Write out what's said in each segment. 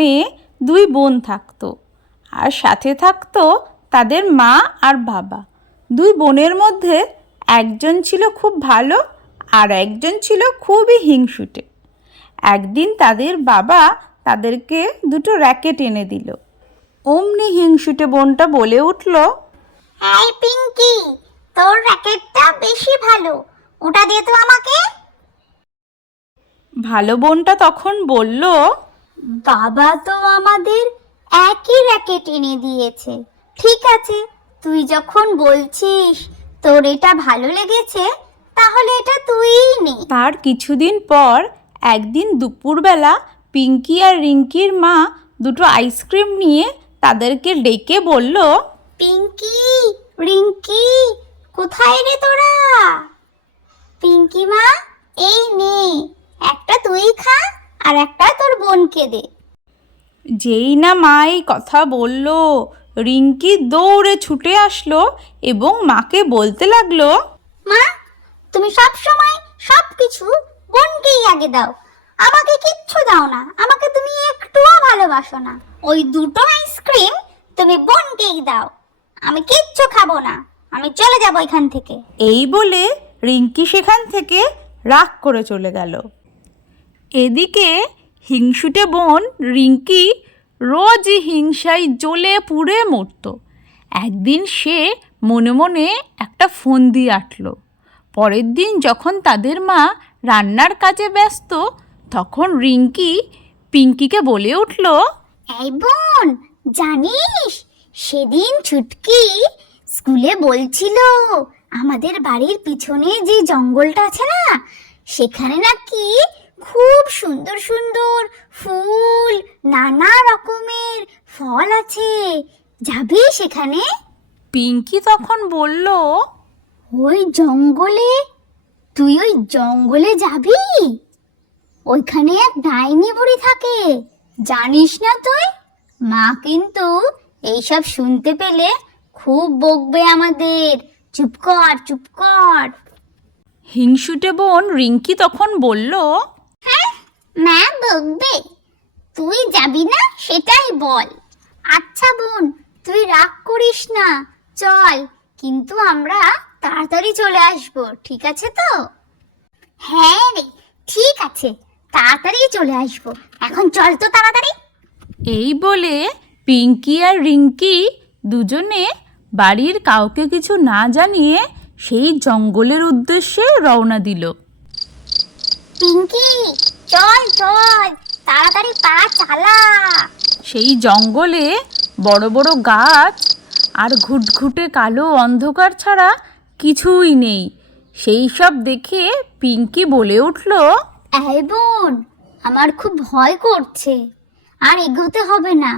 গ্রামে দুই বোন থাকতো, আর সাথে থাকতো তাদের মা আর বাবা। দুই বোনের মধ্যে একজন ছিল খুব ভালো আর একজন ছিল খুবই হিংসুটে। একদিন তাদের বাবা তাদেরকে দুটো র্যাকেট এনে দিল। অমনি হিংসুটে বোনটা বলে উঠল, এই পিঙ্কি, তোর র্যাকেটটা বেশি ভালো, ওটা দে তো আমাকে। ভালো বোনটা তখন বলল, বাবা তো আমাদের একই র্যাকেট এনে দিয়েছে। ঠিক আছে, তুই যখন বলছিস তোর এটা ভালো লেগেছে, তাহলে এটা তুইই নে। তার কিছুদিন পর একদিন দুপুরবেলা পিঙ্কি আর রিঙ্কির মা দুটো আইসক্রিম নিয়ে তাদেরকে ডেকে বলল, পিঙ্কি, রিঙ্কি, কোথায় রে তোরা? পিঙ্কি মা, এই নে, একটা তুই খা আর একটা তোর বোনকে দে। যেই না মা এই কথা বলল, রিঙ্কি দৌড়ে ছুটে আসলো এবং মাকে বলতে লাগলো, মা, তুমি সব সময় সব কিছু বোনকেই আগে দাও, আমাকে কিচ্ছু দাও না। আমাকে তুমি একটুও ভালোবাসো না। ওই দুটো আইসক্রিম তুমি বোনকেই দাও, আমি কিচ্ছু খাবো না, আমি চলে যাবো এখান থেকে। এই বলে রিঙ্কি সেখান থেকে রাগ করে চলে গেল। এদিকে হিংসুটে বোন রিঙ্কি রোজ হিংসায় জ্বলে পুড়ে মরত। একদিন সে মনে মনে একটা ফন্দি আঁটল। পরের দিন যখন তাদের মা রান্নার কাজে ব্যস্ত, তখন রিঙ্কি পিঙ্কিকে বলে উঠল, এই বোন, জানিস সেদিন ছুটকি স্কুলে বলছিল আমাদের বাড়ির পিছনে যে জঙ্গলটা আছে না, সেখানে নাকি খুব সুন্দর সুন্দর ফুল, নানা রকমের ফল আছে। যাবি সেখানে? পিঙ্কি তখন বলল, ওই জঙ্গলে? তুই ওই জঙ্গলে যাবি? ওইখানে এক ডাইনি বুড়ি থাকে, জানিস না তুই? মা কিন্তু এইসব শুনতে পেলে খুব বকবে আমাদের। চুপ কর, চুপ কর। হিংসুটে বোন রিঙ্কি তখন বলল, হ্যাঁ, মা বকবে, তুই যাবি না সেটাই বল। আচ্ছা বোন, তুই রাগ করিস না, চল, কিন্তু আমরা তাড়াতাড়ি চলে আসবো, ঠিক আছে তো? হ্যাঁ রে, ঠিক আছে, তাড়াতাড়ি চলে আসবো, এখন চল তো তাড়াতাড়ি। এই বলে পিঙ্কি আর রিঙ্কি দুজনে বাড়ির কাউকে কিছু না জানিয়ে সেই জঙ্গলের উদ্দেশ্যে রওনা দিল। পিঙ্কি, চল চল, তাড়াতাড়ি পা চালা। সেই জঙ্গলে বড় বড় গাছ আর ঘুটঘুটে কালো অন্ধকার ছাড়া কিছুই নেই। সেই সব দেখে পিঙ্কি বলে উঠল, এই বোন, আমার খুব ভয় করছে, আর এগোতে হবে না,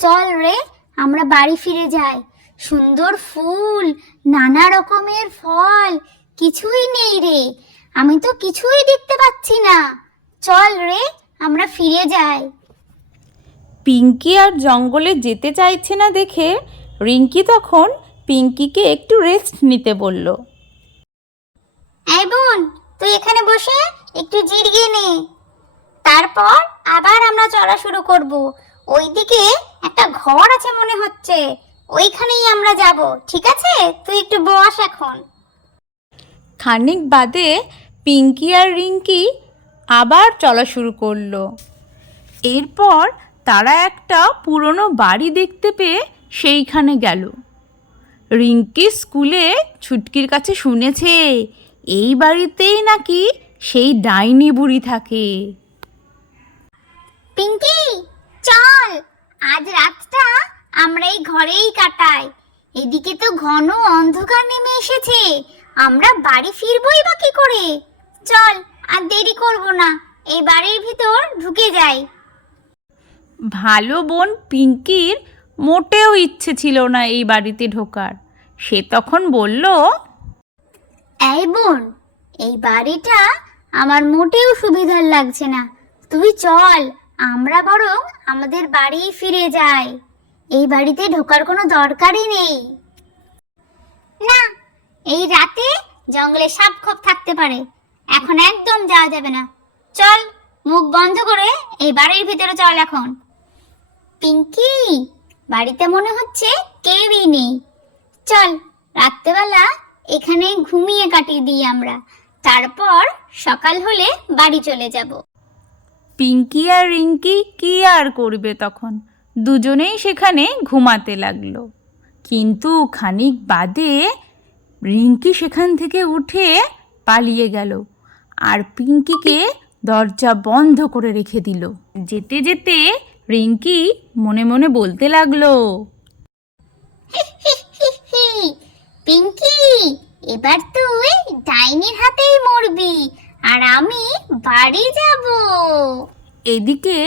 চল রে, আমরা বাড়ি ফিরে যাই। সুন্দর ফুল, নানা রকমের ফল, কিছুই নেই রে, আমি তো কিছুই দেখতে পাচ্ছি না। চল রে, আমরা ফিরে যাই। পিঙ্কি আর জঙ্গলে যেতে চাইছে না দেখে রিঙ্কি তখন পিঙ্কিকে একটু রেস্ট নিতে বলল। এই বোন, তুই এখানে বসে একটু জিরিয়ে নে, তারপর আবার আমরা চলা শুরু করব। ওইদিকে একটা ঘর আছে মনে হচ্ছে, ওইখানেই আমরা যাব, ঠিক আছে? তুই একটু বস এখন। খানিক বাদে পিঙ্কি আর রিঙ্কি আবার চলা শুরু করলো। এরপর তারা একটা পুরনো বাড়ি দেখতে পেয়ে সেইখানে গেল। রিঙ্কি স্কুলে ছুটকির কাছে শুনেছে এই বাড়িতেই নাকি সেই ডাইনি বুড়ি থাকে। পিঙ্কি, চল, আজ রাতটা আমরা এই ঘরেই কাটাই। এদিকে তো ঘন অন্ধকার নেমে এসেছে, আমরা বাড়ি ফিরবই বা কি করে? চল, আর দেরি করব না, এই বাড়ির ভিতর ঢুকে যাই। ভালো বোন পিঙ্কির মোটেও ইচ্ছে ছিল না এই বাড়িতে ঢোকার। সে তখন বলল, এই বোন, এই বাড়িটা আমার মোটেও সুবিধার লাগছে না, তুই চল, আমরা বরং আমাদের বাড়ি ফিরে যাই। এই বাড়িতে ঢোকার কোনো দরকারই নেই। না, এই রাতে জঙ্গলে সাপ খোপ থাকতে পারে, এখন একদম যাওয়া যাবে না। চল, মুখ বন্ধ করে এই বাড়ির ভিতরে চল এখন। পিঙ্কি, বাড়িতে মনে হচ্ছে কেউই নেই। চল রাত্রেবেলা এখানে ঘুমিয়ে কাটিয়ে দিই আমরা, তারপর সকাল হলে বাড়ি চলে যাব। পিঙ্কি আর রিঙ্কি কি আর করবে তখন, দুজনেই সেখানে ঘুমাতে লাগলো। কিন্তু খানিক বাদে রিঙ্কি সেখান থেকে উঠে পালিয়ে গেল আর পিঙ্কিকে দরজা বন্ধ করে রেখে দিল। যেতে যেতে রিঙ্কি মনে মনে বলতে লাগলো, পিঙ্কি, এবার তুই ডাইনির হাতেই মরবি আর আমি বাড়ি যাব। এদিকে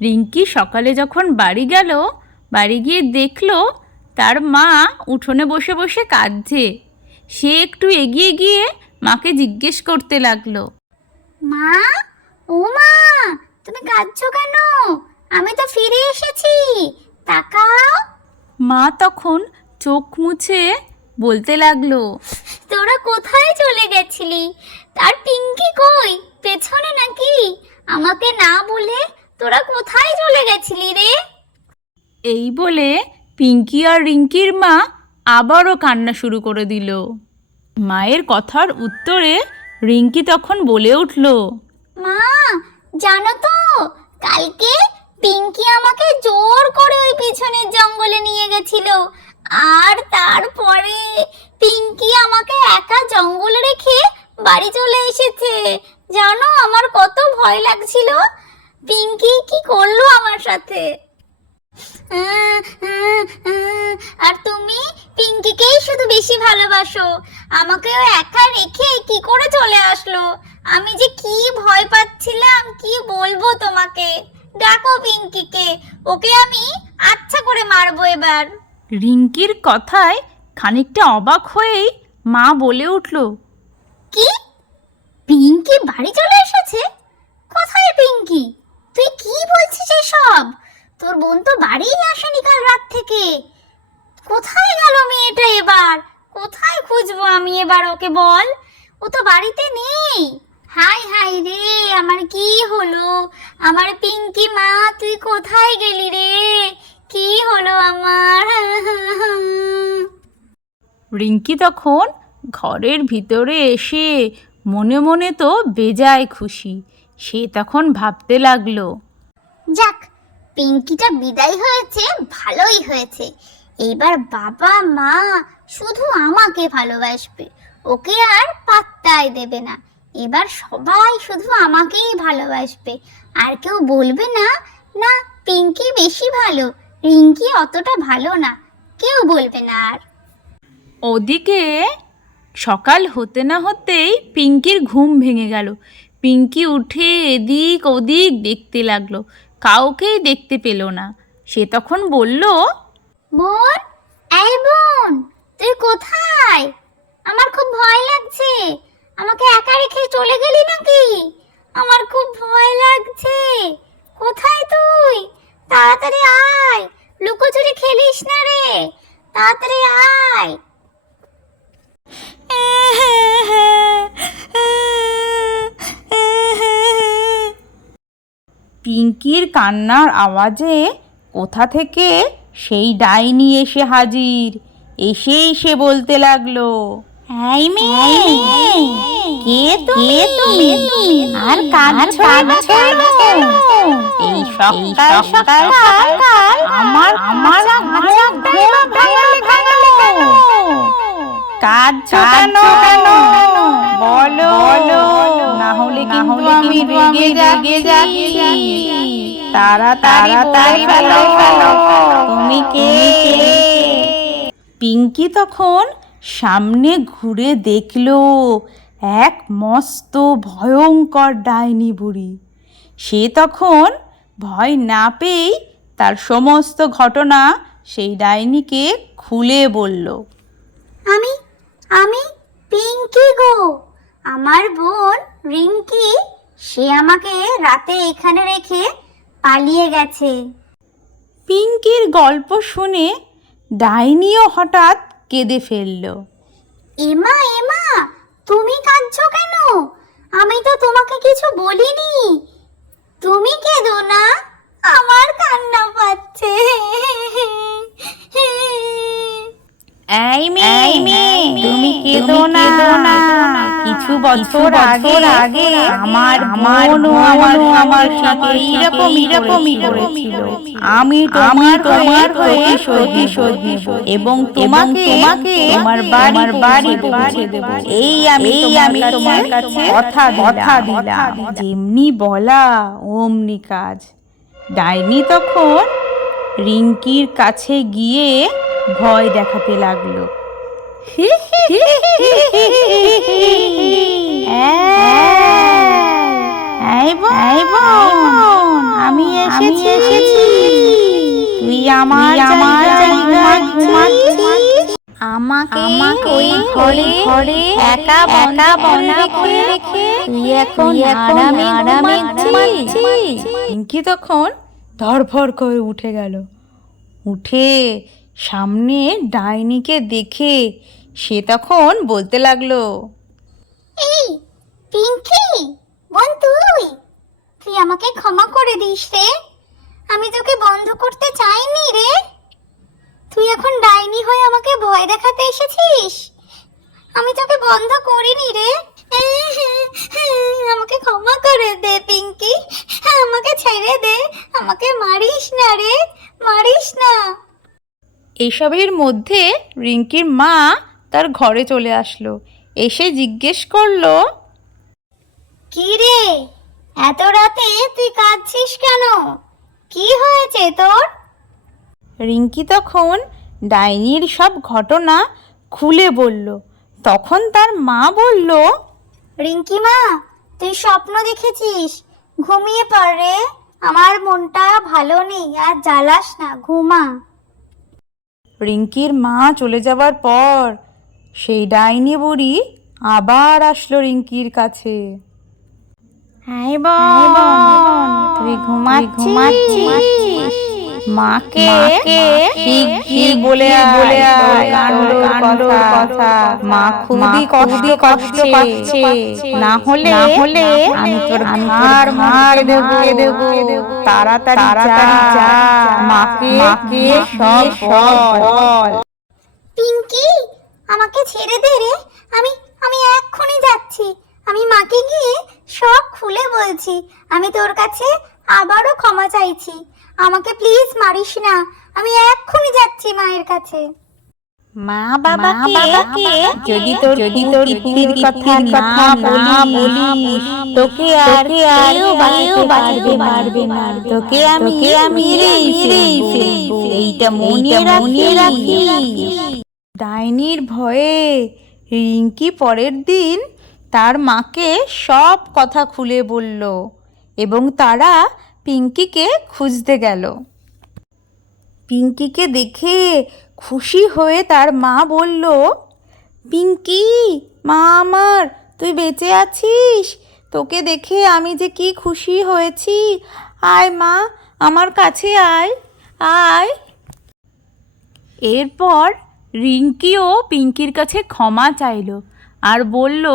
রিঙ্কি সকালে যখন বাড়ি গেল, বাড়ি গিয়ে দেখলো তার মা উঠোনে বসে বসে কাঁদছে। সে একটু এগিয়ে গিয়ে মাকে জিজ্ঞেস করতে লাগলো, মা, ও মা, তুমি কাঁদছো কেন? আমি তো ফিরে এসেছি, তাকাও। মা তখন চোখ মুছে বলতে লাগলো, তোরা কোথায় চলে গেছিলি? তার পিঙ্কি কই, পেছনে নাকি? আমাকে না বলে তোরা কোথায় চলে গেছিলি রে? এই বলে পিঙ্কি আর রিঙ্কির মা আবারও কান্না শুরু করে দিল। মায়ের কথার উত্তরে রিঙ্কি তখন বলে উঠল, মা, জানো তো, কালকে পিঙ্কি আমাকে জোর করে ওই পিছনের জঙ্গলে নিয়ে গেছিল, আর তারপরে পিঙ্কি আমাকে একা জঙ্গলে রেখে বাড়ি চলে এসেছে। জানো আমার কত ভয় লাগছিল। পিঙ্কি কি করলো আমার সাথে? আর তুমি পিঙ্কিকেই শুধু বেশি ভালোবাসো, আমাকেও একা রেখে কি করে চলে আসলো? আমি যে কি ভয় পাচ্ছিলাম, কি বলবো তোমাকে। ডাকো পিঙ্কিকে, ওকে আমি আচ্ছা করে মারবো এবার। রিঙ্কির কথায় খানিকটা অবাক হয়েই মা বলে উঠল, কি? পিঙ্কি বাড়ি চলে এসেছে? কোথায় পিঙ্কি? তুই কি বলছিস এসব? তোর বোন তো বাড়িই আসেনি কাল রাত থেকে। কোথায় গেল মেয়েটা এবার? কোথায় খুঁজবো আমি এবার ওকে, বল? ও তো বাড়িতে নেই। হাই হাই রে, আমার কি হলো? আমার পিঙ্কি মা, তুই কোথায় গেলি রে? কি হলো আমার? রিঙ্কি তখন ঘরের ভিতরে এসে মনে মনে তো বেজায় খুশি। সে তখন ভাবতে লাগলো, যাক, পিঙ্কিটা বিদায় হয়েছে, ভালোই হয়েছে। এবার বাবা মা শুধু আমাকে ভালোবাসবে, ওকে আর পাত্তাই দেবে না। এবার সবাই শুধু আমাকেই ভালোবাসবে, আর কেউ বলবে না না পিঙ্কি বেশি ভালো, রিঙ্কি অতটা ভালো না, কেউ বলবে না আর। ওদিকে সকাল হতে না হতেই পিঙ্কির ঘুম ভেঙে গেল। পিঙ্কি উঠে এদিক ওদিক দেখতে লাগলো, কাউকেই দেখতে পেল না। সে তখন বলল, বোন, এই বোন, তুই কোথায়? আমার খুব ভয় লাগছে। আমাকে একা রেখে চলে গেলি নাকি? আমার খুব ভয় লাগছে। কোথায় তুই? তাড়াতাড়ি আয়, লুকোচুরি খেলিস না রে, তাড়াতাড়ি আয়। পিঙ্কির কান্নার আওয়াজে কোথা থেকে সেই ডাইনি এসে হাজির। এসেই সে বলতে লাগলো, এই মেয়ে, কে তুমি? আর কাঁদছো কেন? এই সকাল সকাল আমার ঘুম ভাঙালে কেন? কাঁদছো কেন? বলো, না হলে কিন্তু আমি রেগে যাচ্ছি। তাড়াতাড়ি ফেলো, তুমি কে? পিঙ্কি তখন সামনে ঘুরে দেখলো এক মস্ত ভয়ঙ্কর ডাইনি বুড়ি। সে তখন ভয় না পেয়েই তার সমস্ত ঘটনা সেই ডাইনিকে খুলে বলল। আমি আমি পিঙ্কি গো, আমার বোন রিঙ্কি, সে আমাকে রাতে এখানে রেখে পালিয়ে গেছে। পিঙ্কির গল্প শুনে ডাইনিও হঠাৎ কেঁদে ফেলল। এমা এমা, তুমি কাঁদছো কেন? আমি তো তোমাকে কিছু বলিনি। তুমি কেঁদো না, আমার কান্না পাচ্ছে। কিছু বছর আগে আমার বোনও আমার সাথে এইরকমই করেছিল। আমি তোমার হয়ে প্রতিশোধ নেব এবং তোমাকে তোমার বাড়ি পৌঁছে দেব। এই আমি তোমার কাছে কথা দিলাম। যেমনি বলা অমনি কাজ। ডাইনি তখন রিঙ্কির কাছে গিয়ে ভয় দেখাতে লাগলো। আমি এসেছি। তুই আমার জায়গায় ঘুমাচ্ছিস। আমাকে ওই ঘরে একা করে রেখে তুই এখন আরামে ঘুমাচ্ছিস। রিঙ্কি তখন ধরফর করে উঠে গেল। উঠে সামনে ডাইনিকে দেখে সে তখন বলতে লাগলো, এই পিঙ্কি, বোন তুই আমাকে ক্ষমা করে দিস রে। আমি তোকে বন্ধ করতে চাইনি রে। তুই এখন ডাইনি হয়ে আমাকে ভয় দেখাতে এসেছিস। আমি তোকে বন্ধ করিনি রে। আমাকে ক্ষমা করে দে পিঙ্কি, আমাকে ছেড়ে দে। আমাকে মারিস না রে, মারিস না। এসবের মধ্যে রিঙ্কির মা তার ঘরে চলে আসলো। এসে জিজ্ঞেস করলো, কি রে, এত রাতে তুই কাঁদছিস কেন? কি হয়েছে তোর? রিঙ্কি তখন ডাইনির সব ঘটনা খুলে বলল। তখন তার মা বলল, রিঙ্কি মা, তুই স্বপ্ন দেখেছিস। ঘুমিয়ে পড় রে, আমার মনটা ভালো নেই, আর জ্বালাস না, ঘুমা। রিঙ্কির মা চলে যাবার পর সেই ডাইনি বুড়ি আবার আসলো রিঙ্কির কাছে। হাই বোন, তুই ঘুমাচ্ছিস? মাকে শিগগির বলে আয় কাণ্ডর কথা। মা খুবই কষ্ট পাচ্ছে। না হলে আমি তোর ঘাড় দেবো। তাড়াতাড়ি যা, মাকে সব বল। পিঙ্কি, আমাকে ছেড়ে দে রে। আমি এক্ষুনি যাচ্ছি। আমি মাকে গিয়ে সব খুলে বলছি। আমি তোর কাছে আবারও ক্ষমা চাইছি। আমাকে প্লিজ মারিস না। আমি এক্ষুনি যাচ্ছি মায়ের কাছে। মা বাবাকে যদি তোর কীর্তির কথা না বলি, তোকে আর কেউ বাঁচাতে পারবে না। তোকে আমি মেরেই ফেলবো। এইটা মনে রাখিস। ডাইনির ভয়ে রিঙ্কি পরের দিন তার মাকে সব কথা খুলে বলল এবং তারা পিঙ্কিকে খুঁজতে গেল। পিঙ্কিকে দেখে খুশি হয়ে তার মা বলল, পিঙ্কি মা আমার, তুই বেঁচে আছিস? তোকে দেখে আমি যে কি খুশি হয়েছি। আয় মা, আমার কাছে আয়। এরপর রিঙ্কিও পিঙ্কির কাছে ক্ষমা চাইল আর বলল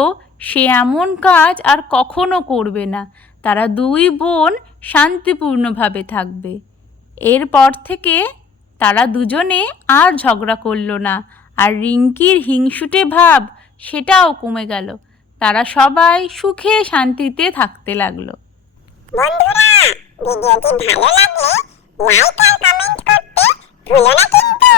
সে এমন কাজ আর কখনো করবে না। তারা দুই বোন শান্তিপূর্ণভাবে থাকবে। এরপর থেকে তারা দুজনে আর ঝগড়া করলো না, আর রিঙ্কির হিংসুটে ভাব সেটাও কমে গেল। তারা সবাই সুখে শান্তিতে থাকতে লাগলো। বন্ধুরা, ভিডিওটি ভালো লাগলে লাইক আর কমেন্ট করতে ভুলো না কিন্তু।